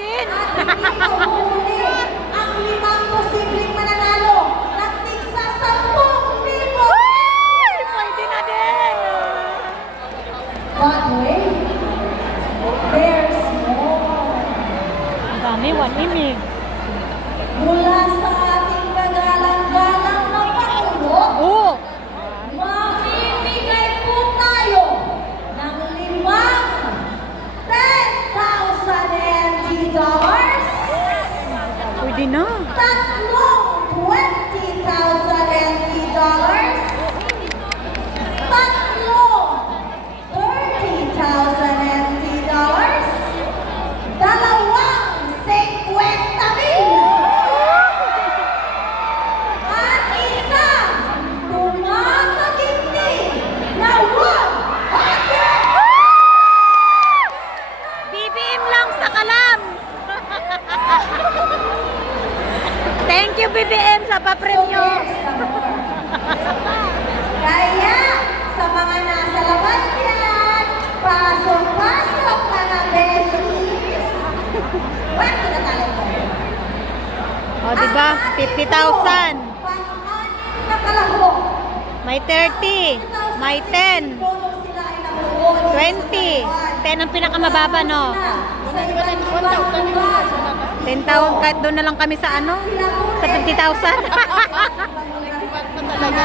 din. At hindi mahuhuli ang 5 posibleng mananalo ng tigsa 10,000. Uy! Pwede na din. But wait, there's more. Ang dami, 1 imig. Mula sa ating kagalang-galang na Pangulo, Oo. mamimigay po tayo ng 10,000 NT dollars, Pwede na. tatlong 20,000 NT dollars, tatlong 30,000 NT dollars, dalawang 50,000, at isang tumataginting na 100. BBM lang sa kalam. Thank you, BBM, sa papremyo. Kaya, sa mga nasa labas yan, pasok-pasok na ng Belis. Pwede na tayo po. O, diba? 50,000. Pang-anim na kalahok. May 30. May 10. Bonus sila ay nabuo. 20. 10 ang pinakamababa, no? Sa iba't ibang lugar. 10,000. Kahit doon na lang kami sa ano? Sa 50,000. Talaga.